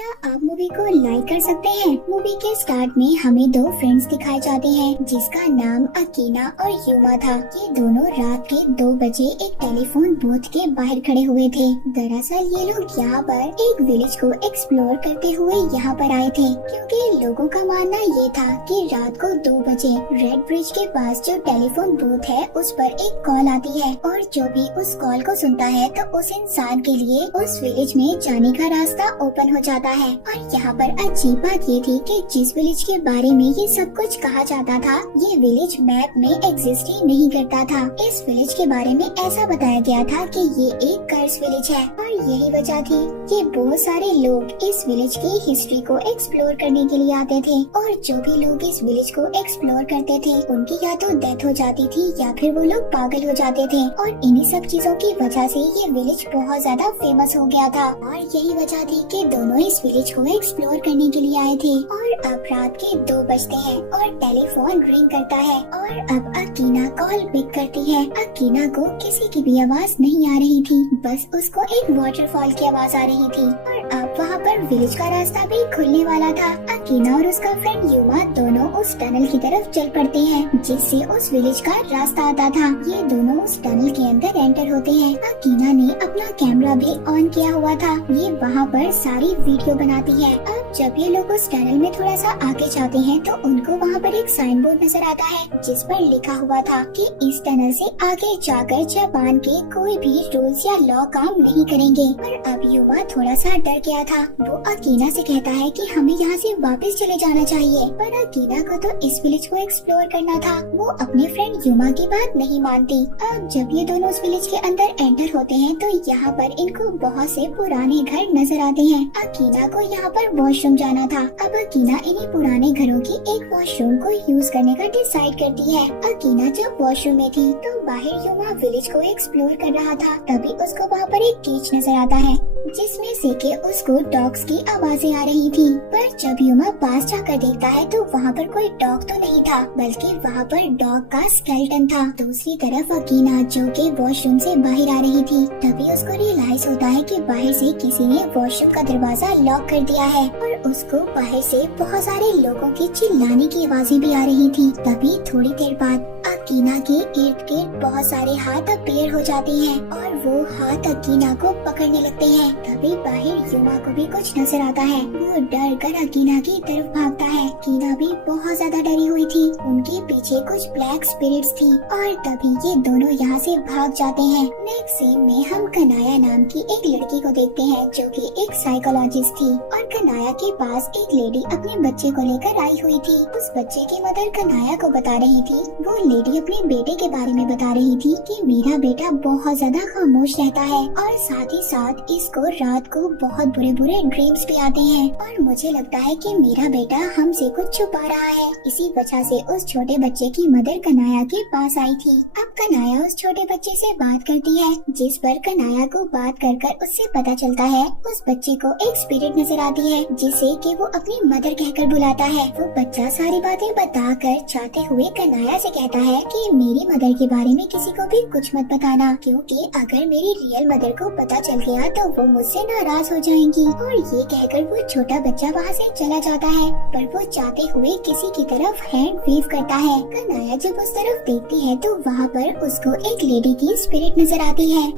क्या आप मूवी को लाइक कर सकते हैं? मूवी के स्टार्ट में हमें दो फ्रेंड्स दिखाए जाते हैं जिसका नाम अकीना और युमा था। ये दोनों रात के 2 बजे एक टेलीफोन बूथ के बाहर खड़े हुए थे। दरअसल ये लोग यहाँ पर एक विलेज को एक्सप्लोर करते हुए यहाँ पर आए थे, क्योंकि लोगों का मानना ये था कि रात को 2 बजे रेड ब्रिज के पास जो टेलीफोन बूथ है उस पर एक कॉल आती है और जो भी उस कॉल को सुनता है तो उस इंसान के लिए उस विलेज में जाने का रास्ता ओपन हो जाता है। और यहाँ पर अजीब बात ये थी कि जिस विलेज के बारे में ये सब कुछ कहा जाता था ये विलेज मैप में एग्जिस्ट ही नहीं करता था। इस विलेज के बारे में ऐसा बताया गया था कि ये एक कर्स विलेज है और यही वजह थी कि बहुत सारे लोग इस विलेज की हिस्ट्री को एक्सप्लोर करने के लिए आते थे और जो भी लोग इस विलेज को एक्सप्लोर करते थे उनकी या तो डेथ हो जाती थी या फिर वो लोग पागल हो जाते थे। और इन्हीं सब चीजों की वजह से ये विलेज बहुत ज्यादा फेमस हो गया था और यही वजह थी कि दोनों इस विलेज को एक्सप्लोर करने के लिए आए थे। और अब रात के 2 बजते हैं और टेलीफोन रिंग करता है और अब अकीना कॉल पिक करती है। अकीना को किसी की भी आवाज नहीं आ रही थी, बस उसको एक वाटरफॉल की आवाज आ रही थी। और अब वहाँ पर विलेज का रास्ता भी खुलने वाला था। अकीना और उसका फ्रेंड युमा दोनों उस टनल की तरफ चल पड़ते हैं जिससे उस विलेज का रास्ता आता था। ये दोनों उस टनल के अंदर एंटर होते हैं। अकीना ने अपना कैमरा भी ऑन किया हुआ था, ये वहाँ पर सारी वीडियो बनाती है। अब जब ये लोग उस टनल में थोड़ा सा आगे जाते हैं तो उनको वहाँ पर एक साइन बोर्ड नजर आता है जिस पर लिखा हुआ था कि इस टनल से आगे जाकर जापान के कोई भी रूल्स या लॉ काम नहीं करेंगे। और अब युवा थोड़ा सा डर गया था। वो अकीना से कहता है कि हमें यहाँ से वापस चले जाना चाहिए, पर अकीना को तो इस विलेज को एक्सप्लोर करना था। वो अपने फ्रेंड युमा की बात नहीं मानती। अब जब ये दोनों उस विलेज के अंदर एंटर होते हैं तो यहाँ पर इनको बहुत से पुराने घर नजर आते हैं। अकीना को यहाँ पर वॉशरूम जाना था। अब अकीना इन्हीं पुराने घरों की एक वॉशरूम को यूज करने का डिसाइड करती है। अकीना जब वॉशरूम में थी तो बाहर युमा विलेज को एक्सप्लोर कर रहा था, तभी उसको वहाँ पर एक केज नजर आता है जिसमें से के उसको डॉग्स की आवाजें आ रही थी। पर जब युमा पास जाकर देखता है तो वहाँ पर कोई डॉग तो नहीं था, बल्कि वहाँ पर डॉग का स्केलेटन था। दूसरी तरफ अकीना जो के वॉशरूम से बाहर आ रही थी, तभी उसको रियलाइज होता है कि बाहर से किसी ने वॉशरूम का दरवाजा लॉक कर दिया है और उसको बाहर से बहुत सारे लोगों की चिल्लाने की आवाजें भी आ रही थी। तभी थोड़ी देर बाद अकीना के इर्द गिर्द बहुत सारे हाथ अपीयर हो जाते हैं और वो हाथ अकीना को पकड़ने लगते हैं। तभी बाहर युमा को भी कुछ नजर आता है। वो डर कर अकीना की तरफ भागता है। अकीना भी बहुत ज्यादा डरी हुई थी। उनके पीछे कुछ ब्लैक स्पिरिट्स थी और तभी ये दोनों यहाँ से भाग जाते हैं। नेक्स्ट सीन में हम कनाया नाम की एक लड़की को देखते हैं जो कि एक साइकोलॉजिस्ट थी और कनाया के पास एक लेडी अपने बच्चे को लेकर आई हुई थी। उस बच्चे की मदर कनाया को बता रही थी, वो लेडी अपने बेटे के बारे में बता रही थी कि मेरा बेटा बहुत ज्यादा खामोश रहता है और साथ ही साथ इसको रात को बहुत बुरे बुरे ड्रीम्स भी आते हैं और मुझे लगता है कि मेरा बेटा हमसे कुछ छुपा रहा है। इसी वजह से उस छोटे बच्चे की मदर कनाया के पास आई थी। अब कनाया उस छोटे बच्चे से बात करती है, जिस पर कनाया को बात कर कर उससे पता चलता है उस बच्चे को एक स्पिरिट नजर आती है जिसे कि वो अपनी मदर कहकर बुलाता है। वो बच्चा सारी बातें बताकर चाहते हुए कनाया से कहता है कि मेरी मदर के बारे में किसी को भी कुछ मत बताना, क्योंकि अगर मेरी रियल मदर को पता चल गया तो वो मुझसे नाराज हो जाएंगी। और ये कहकर वो छोटा बच्चा वहाँ से चला जाता है, पर वो चाहते हुए किसी की तरफ हैंड वेव करता है। कनाया जब उस तरफ देखती है तो वहाँ पर उसको एक लेडी की स्पिरिट नजर आती है।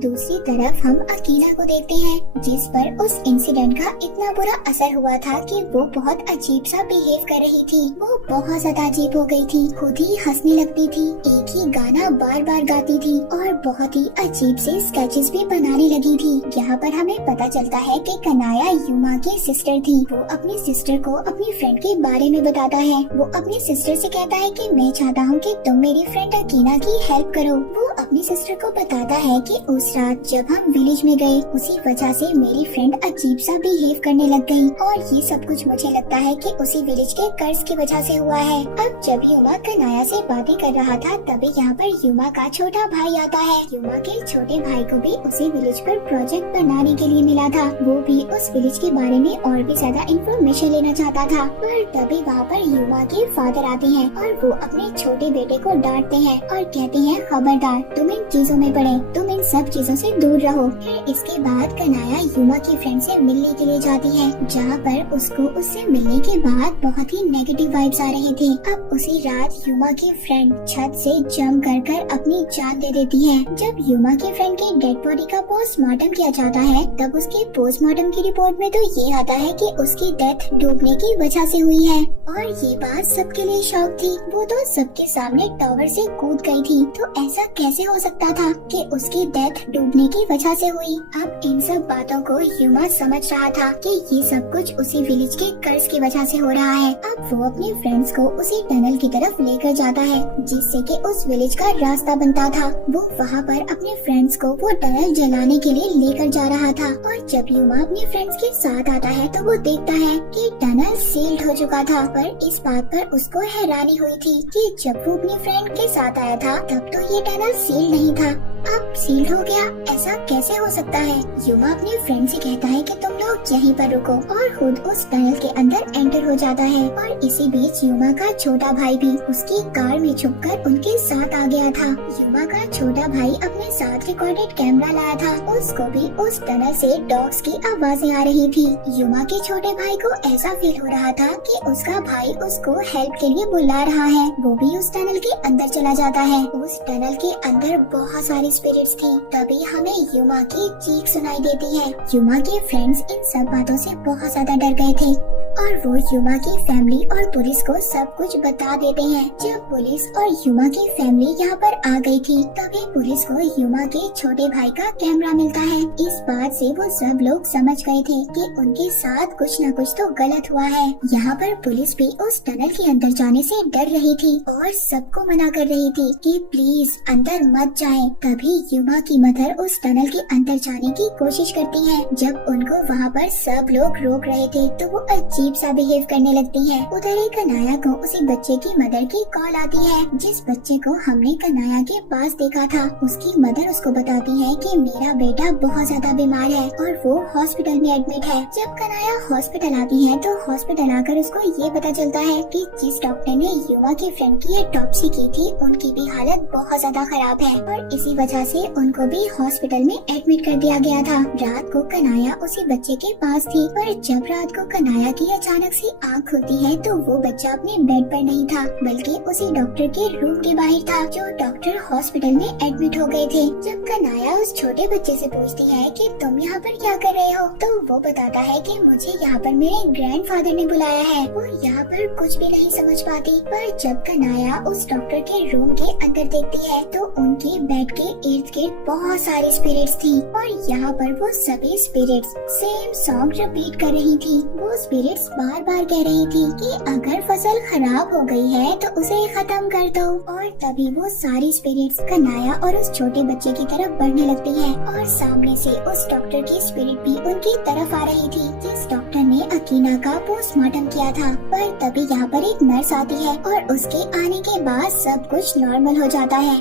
दूसरी तरफ हम अकीना को देखते हैं जिस पर उस इंसिडेंट का इतना बुरा असर हुआ था कि वो बहुत अजीब सा बिहेव कर रही थी। वो बहुत ज्यादा अजीब हो गई थी, खुद ही हंसने लगती थी, एक ही गाना बार बार गाती थी और बहुत ही अजीब से स्केचेस भी बनाने लगी थी। यहाँ पर हमें पता चलता है कि कनाया युमा की सिस्टर थी। वो अपनी सिस्टर को अपनी फ्रेंड के बारे में बताता है। वो अपनी सिस्टर से कहता है कि मैं चाहता हूँ कि तुम मेरी फ्रेंड अकीना की हेल्प करो। वो अपनी सिस्टर को बताता है कि उस रात जब हम विलेज में गए उसी वजह से मेरी फ्रेंड अजीब सा बिहेव करने लग गई और ये सब कुछ मुझे लगता है कि उसी विलेज के कर्ज की वजह से हुआ है। अब जब युमा कनाया से बातें कर रहा था तभी यहाँ पर युमा का छोटा भाई आता है। युमा के छोटे भाई को भी उसी विलेज पर प्रोजेक्ट बनाने के लिए मिला था। वो भी उस विलेज के बारे में और भी ज्यादा इंफॉर्मेशन लेना चाहता था, पर तभी वहाँ पर युमा के फादर आते हैं और वो अपने छोटे बेटे को डांटते हैं और कहते हैं खबरदार तुम इन चीजों में पड़े, तुम इन सब चीजों से दूर रहो। फिर इसके बाद कनाया युमा की फ्रेंड से मिलने के लिए जाती है, जहाँ पर उसको उससे मिलने के बाद बहुत ही नेगेटिव वाइब्स आ रहे थे। अब उसी रात युमा की फ्रेंड छत से जंप कर अपनी जान दे देती है। जब युमा की फ्रेंड की डेड बॉडी का पोस्टमार्टम किया जाता है, तब उसके पोस्टमार्टम की रिपोर्ट में तो ये आता है कि उसकी डेथ डूबने की वजह से हुई है। और ये बात सबके लिए शॉक थी। वो तो सबके सामने टावर से कूद गई थी, तो ऐसा कैसे हो सकता था कि उसकी डेथ डूबने की वजह से हुई। अब इन सब बातों को युमा समझ रहा था कि ये सब कुछ उसी विलेज के कर्ज की वजह से हो रहा है। अब वो अपने फ्रेंड्स को उसी टनल की तरफ लेकर जाता है, जिससे कि उस विलेज का रास्ता बनता था। वो वहाँ पर अपने फ्रेंड्स को वो टनल जलाने के लिए लेकर जा रहा था। और जब युमा अपने फ्रेंड्स के साथ आता है, तो वो देखता है कि टनल सील्ड हो चुका था। पर इस बात पर उसको हैरानी हुई थी कि जब वो अपनी फ्रेंड के साथ आया था, तब तो ये टनल सील नहीं था, अब सील हो गया। ऐसा कैसे हो सकता है? युमा अपने फ्रेंड से कहता है कि तुम लोग यहीं पर रुको, और खुद उस टनल के अंदर एंटर हो जाता है। और इसी बीच युमा का छोटा भाई भी उसकी कार में छुपकर उनके साथ आ गया था। युमा का छोटा भाई अपने साथ रिकॉर्डेड कैमरा लाया था। उसको भी उस टनल से डॉग्स की आवाजें आ रही थी। युमा के छोटे भाई को ऐसा फील हो रहा था कि उसका भाई उसको हेल्प के लिए बुला रहा है। वो भी उस टनल के अंदर चला जाता है। उस टनल के अंदर बहुत सारी स्पिरिट्स थी। तभी हमें युमा की चीख सुनाई देती है। युमा के फ्रेंड्स इन सब बातों से बहुत ज्यादा डर गए थे, और वो युमा की फैमिली और पुलिस को सब कुछ बता देते हैं। जब पुलिस और युमा की फैमिली यहाँ पर आ गई थी, तभी पुलिस को युमा के छोटे भाई का कैमरा मिलता है। इस बात से वो सब लोग समझ गए थे कि उनके साथ कुछ न कुछ तो गलत हुआ है। यहाँ पर पुलिस भी उस टनल के अंदर जाने से डर रही थी और सबको मना कर रही थी कि प्लीज अंदर मत जाएं। तभी युमा की मदर उस टनल के अंदर जाने की कोशिश करती है। जब उनको वहाँ पर सब लोग रोक रहे थे, तो वो अजीब सा बिहेव करने लगती है। उधर ही कनाया को उसी बच्चे की मदर की कॉल आती है, जिस बच्चे को हमने कनाया के पास देखा था। उसकी मदर उसको बताती है कि मेरा बेटा बहुत ज्यादा बीमार है और वो हॉस्पिटल में एडमिट है। जब कनाया हॉस्पिटल आती है, तो हॉस्पिटल आकर उसको ये पता चलता है कि जिस डॉक्टर ने युवा की फ्रेंड की ऑटोप्सी की थी, उनकी भी हालत बहुत ज्यादा खराब है और इसी वजह से उनको भी हॉस्पिटल में एडमिट कर दिया गया था। रात को कनाया उसी बच्चे के पास थी, पर जब रात को कनाया की अचानक से आँख खुलती है, तो वो बच्चा अपने बेड पर नहीं था, बल्कि उसी डॉक्टर के रूम के बाहर था, जो डॉक्टर हॉस्पिटल में एडमिट हो गए थे। जब कनाया उस छोटे बच्चे से पूछती है कि तुम यहाँ पर क्या कर रहे हो, तो वो बताता है कि मुझे यहाँ पर मेरे ग्रैंडफादर ने बुलाया है। वो यहाँ पर कुछ भी नहीं समझ पाती, पर जब कनाया उस डॉक्टर के रूम के अंदर देखती है, तो उनके बेड के इर्द गिर्द बहुत सारी स्पिरिट्स थी और यहाँ पर वो सभी स्पिरिट्स सेम सॉन्ग रिपीट कर रही थी। वो स्पिरिट्स बार बार कह रही थी कि अगर फसल खराब हो गई है तो उसे खत्म कर दो। और तभी वो सारी स्पिरिट्स कनाया और उस छोटे बच्चे की तरफ बढ़ने लगती है और सामने से उस डॉक्टर की स्पिरिट भी उनकी तरफ आ रही थी, जिस डॉक्टर ने अकीना का पोस्टमार्टम किया था। पर तभी यहाँ पर एक नर्स आती है और उसके आने के बाद सब कुछ नॉर्मल हो जाता है।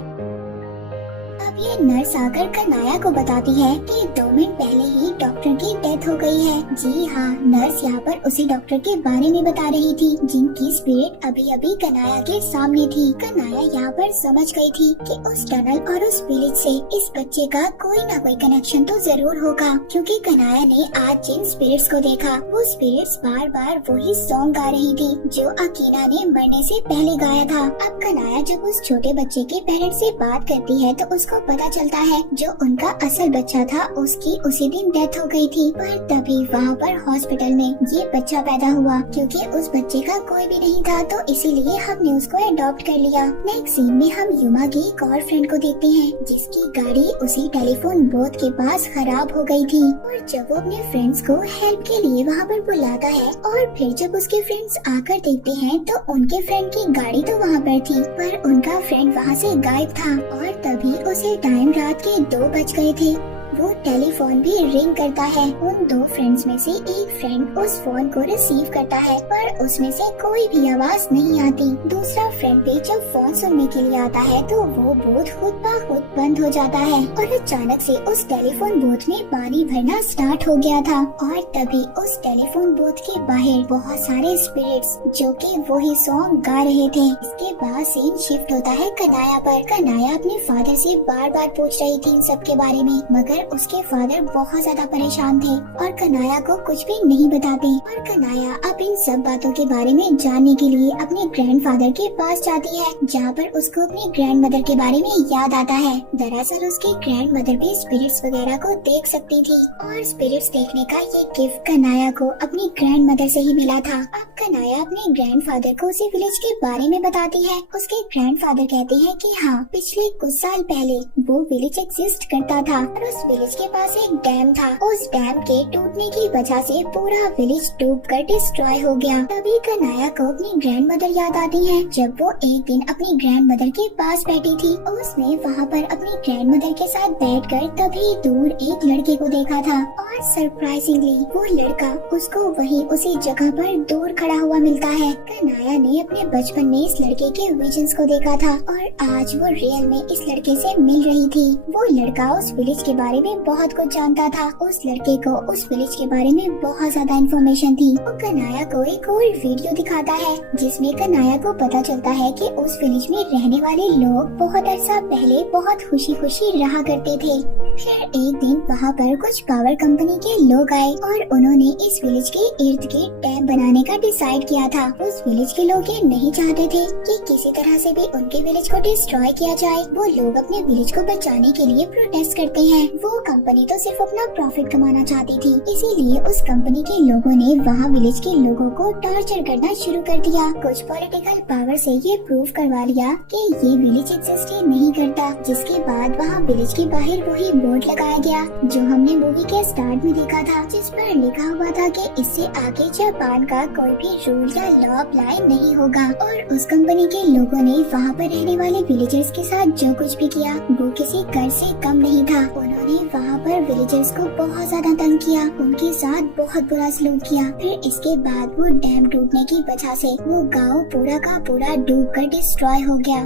अब ये नर्स आकर कनाया को बताती है कि 2 मिनट पहले ही डॉक्टर की डेथ हो गई है। जी हाँ, नर्स यहाँ पर उसी डॉक्टर के बारे में बता रही थी, जिनकी स्पिरिट अभी अभी कनाया के सामने थी। कनाया यहाँ पर समझ गई थी कि उस टनल और उस विलेज से इस बच्चे का कोई न कोई कनेक्शन तो जरूर होगा, क्योंकि कनाया ने आज जिन स्पिरिट्स को देखा, वो स्पिरिट्स बार बार वही सॉन्ग गा रही थी जो अकीना ने मरने से पहले गाया था। अब कनाया जब उस छोटे बच्चे के पेरेंट्स से बात करती है, तो उसको पता चलता है जो उनका असल बच्चा था, उसकी उसी दिन डेथ हो गई थी। पर तभी वहाँ पर हॉस्पिटल में ये बच्चा पैदा हुआ, क्योंकि उस बच्चे का कोई भी नहीं था, तो इसीलिए हमने उसको अडॉप्ट कर लिया। नेक्स्ट सीन में हम युमा की एक और फ्रेंड को देखते हैं, जिसकी गाड़ी उसी टेलीफोन बूथ के पास खराब हो गई थी। और जब वो अपने फ्रेंड्स को हेल्प के लिए वहाँ पर बुलाता है, और फिर जब उसके फ्रेंड्स आकर देखते हैं, तो उनके फ्रेंड की गाड़ी तो वहाँ पर थी, पर उनका फ्रेंड वहाँ से गायब था। और तभी उसे टाइम रात के 2 बज गए थे। वो टेलीफोन भी रिंग करता है। उन दो फ्रेंड्स में से एक फ्रेंड उस फोन को रिसीव करता है पर उसमें से कोई भी आवाज नहीं आती। दूसरा फ्रेंड भी जब फोन सुनने के लिए आता है तो वो बूथ खुद ब खुद बंद हो जाता है और अचानक से उस टेलीफोन बूथ में पानी भरना स्टार्ट हो गया था और तभी उस टेलीफोन बूथ के बाहर बहुत सारे स्पिरिट्स जो कि वही सॉन्ग गा रहे थे। इसके बाद सीन शिफ्ट होता है कनाया पर। कनाया अपने फादर से बार बार पूछ रही थी इन सब के बारे में, मगर उसके फादर बहुत ज्यादा परेशान थे और कनाया को कुछ भी नहीं बताते। और कनाया अब इन सब बातों के बारे में जानने के लिए अपने ग्रैंडफादर के पास जाती है, जहाँ पर उसको अपनी ग्रैंडमदर के बारे में याद आता है। दरअसल उसकी ग्रैंडमदर भी स्पिरिट्स वगैरह को देख सकती थी और स्पिरिट्स देखने का ये गिफ्ट कनाया को अपनी ग्रैंडमदर से ही मिला था। अब कनाया अपने ग्रैंडफादर को उसी विलेज के बारे में बताती है। उसके ग्रैंडफादर कहते हैं कि हाँ, पिछले कुछ साल पहले वो विलेज एग्जिस्ट करता था और उस विलेज के पास एक डैम था। उस डैम के टूटने की वजह से पूरा विलेज डूबकर डिस्ट्रॉय हो गया। तभी कनाया को अपनी ग्रैंडमदर याद आती है जब वो एक दिन अपनी ग्रैंडमदर के पास बैठी थी। उसने वहाँ पर अपनी ग्रैंडमदर के साथ बैठकर तभी दूर एक लड़के को देखा था और सरप्राइजिंगली वो लड़का उसको वही उसी जगह पर दूर खड़ा हुआ मिलता है। कनाया ने अपने बचपन में इस लड़के के विजन्स को देखा था और आज वो रियल में इस लड़के से मिल रही थी। वो लड़का उस विलेज के बारे में बहुत कुछ जानता था। उस लड़के को उस विलेज के बारे में बहुत ज्यादा इन्फॉर्मेशन थी। वो कनाया को एक और वीडियो दिखाता है जिसमें कनाया को पता चलता है कि उस विलेज में रहने वाले लोग बहुत अर्सा पहले बहुत खुशी खुशी रहा करते थे। फिर एक दिन वहाँ पर कुछ पावर कंपनी के लोग आए और उन्होंने इस विलेज के इर्द गिर्द डैम बनाने का डिसाइड किया था। उस विलेज के लोग ये नहीं चाहते थे कि किसी तरह से भी उनके विलेज को डिस्ट्रॉय किया जाए। वो लोग अपने विलेज को बचाने के लिए प्रोटेस्ट करते हैं। वो कंपनी तो सिर्फ अपना प्रॉफिट कमाना चाहती थी, इसीलिए उस कंपनी के लोगों ने वहाँ विलेज के लोगों को टॉर्चर करना शुरू कर दिया। कुछ पॉलिटिकल पावर से ये प्रूव करवा लिया कि ये विलेज एग्जिस्ट ही नहीं करता, जिसके बाद वहाँ विलेज के बाहर वही बोर्ड लगाया गया जो हमने मूवी के स्टार्ट में देखा था, जिस पर लिखा हुआ था कि इससे आगे जापान का कोई भी रूल या लॉ अप्लाई नहीं होगा। और उस कंपनी के लोगों ने वहाँ पर रहने वाले विलेजर्स के साथ जो कुछ भी किया वो किसी कर से कम नहीं था। उन्होंने वहाँ पर विलेजर्स को बहुत ज्यादा तंग किया, उनके साथ बहुत बुरा सलूक किया। फिर इसके बाद वो डैम टूटने की वजह से वो गाँव पूरा का पूरा डूब कर डिस्ट्रॉय हो गया।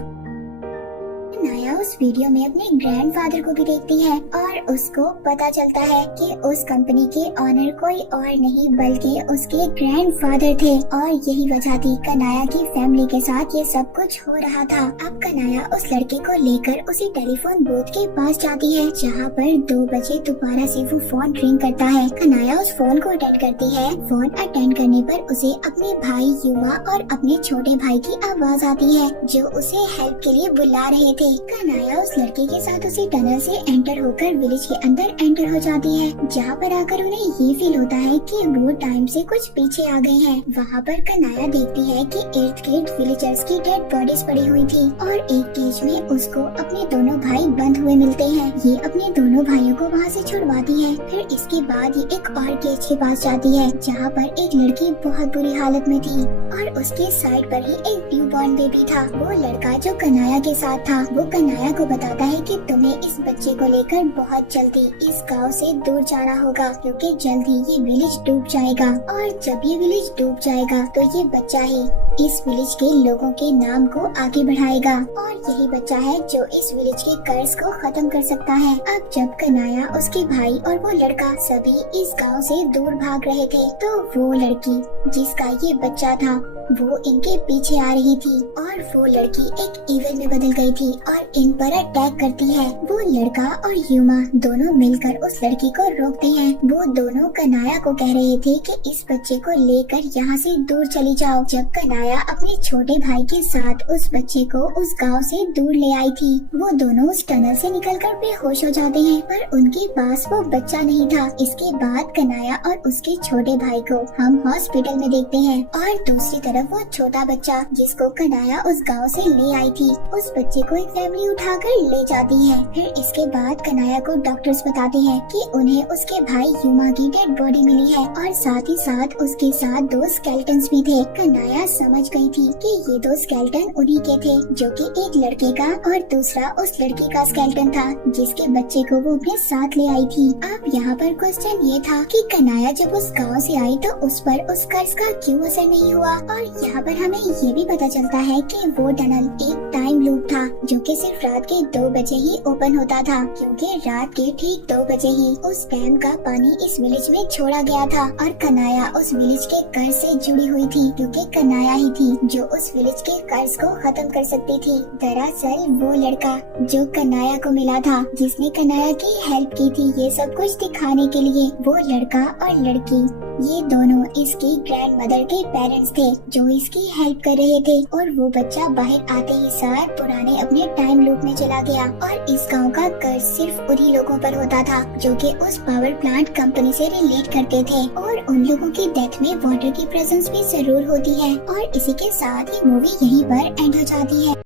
कनाया उस वीडियो में अपने ग्रैंडफादर को भी देखती है और उसको पता चलता है कि उस कंपनी के ऑनर कोई और नहीं बल्कि उसके ग्रैंडफादर थे और यही वजह थी कनाया की फैमिली के साथ ये सब कुछ हो रहा था। अब कनाया उस लड़के को लेकर उसी टेलीफोन बूथ के पास जाती है जहाँ पर 2 बजे दोबारा से वो फोन रिंग करता है। कनाया उस फोन को अटेंड करती है। फोन अटेंड करने पर उसे अपने भाई युमा और अपने छोटे भाई की आवाज आती है जो उसे हेल्प के लिए बुला रहे थे। कनाया उस लड़के के साथ उसी टनल से एंटर होकर विलेज के अंदर एंटर हो जाती है, जहाँ पर आकर उन्हें ये फील होता है कि वो टाइम से कुछ पीछे आ गए हैं। वहाँ पर कनाया देखती है कि इर्द गिर्द विलेजर्स की डेड बॉडीज पड़ी हुई थी और एक केज में उसको अपने दोनों भाई बंद हुए मिलते हैं। ये अपने दोनों भाइयों को वहाँ से छुड़वाती है। फिर इसके बाद ये एक और केज के पास जाती है जहाँ पर एक लड़की बहुत बुरी हालत में थी और उसके साइड पर ही एक न्यूबॉर्न बेबी था। वो लड़का जो कनाया के साथ था वो कनाया को बताता है कि तुम्हें इस बच्चे को लेकर बहुत जल्दी इस गांव से दूर जाना होगा क्योंकि जल्द ही ये विलेज डूब जाएगा और जब ये विलेज डूब जाएगा तो ये बच्चा ही इस विलेज के लोगों के नाम को आगे बढ़ाएगा और यही बच्चा है जो इस विलेज के कर्ज को खत्म कर सकता है। अब जब कनाया, उसके भाई और वो लड़का सभी इस गांव से दूर भाग रहे थे तो वो लड़की जिसका ये बच्चा था वो इनके पीछे आ रही थी और वो लड़की एक इविल में बदल गई थी और इन पर अटैक करती है। वो लड़का और युमा दोनों मिलकर उस लड़की को रोकते हैं। वो दोनों कनाया को कह रहे थे कि इस बच्चे को लेकर यहाँ से दूर चली जाओ। जब कनाया अपने छोटे भाई के साथ उस बच्चे को उस गांव से दूर ले आई थी, वो दोनों उस टनल से निकलकर बेहोश हो जाते हैं पर उनके पास वो बच्चा नहीं था। इसके बाद कनाया और उसके छोटे भाई को हम हॉस्पिटल में देखते हैं और दूसरी तरफ तरफ वो छोटा बच्चा जिसको कनाया उस गांव से ले आई थी, उस बच्चे को एक फैमिली उठाकर ले जाती है। फिर इसके बाद कनाया को डॉक्टर्स बताते हैं कि उन्हें उसके भाई युमा की डेड बॉडी मिली है और साथ ही साथ उसके साथ 2 स्केलेटन्स भी थे। कनाया समझ गई थी कि ये 2 स्केलेटन उन्हीं के थे, जो कि एक लड़के का और दूसरा उस लड़की का स्केलेटन था जिसके बच्चे को वो अपने साथ ले आई थी। अब यहाँ पर क्वेश्चन ये था कि कनाया जब उस गांव से आई तो उस पर उस कर्ज का क्यों असर नहीं हुआ। और यहाँ पर हमें ये भी पता चलता है कि वो टनल एक टाइम लूप था जो कि सिर्फ रात के 2 बजे ही ओपन होता था, क्योंकि रात के ठीक 2 बजे ही उस डैम का पानी इस विलेज में छोड़ा गया था। और कनाया उस विलेज के कर्ज से जुड़ी हुई थी, क्योंकि कनाया ही थी जो उस विलेज के कर्ज को खत्म कर सकती थी। दरअसल वो लड़का जो कनाया को मिला था, जिसने कनाया की हेल्प की थी ये सब कुछ दिखाने के लिए, वो लड़का और लड़की ये दोनों इसकी ग्रैंड मदर के पेरेंट्स थे जो इसकी हेल्प कर रहे थे। और वो बच्चा बाहर आते ही सार पुराने अपने टाइम लूप में चला गया और इस गांव का कर्ज सिर्फ उन्हीं लोगों पर होता था जो कि उस पावर प्लांट कंपनी से रिलेट करते थे। और उन लोगों की डेथ में वाटर की प्रेजेंस भी जरूर होती है। और इसी के साथ ही मूवी यहीं पर एंड हो जाती है।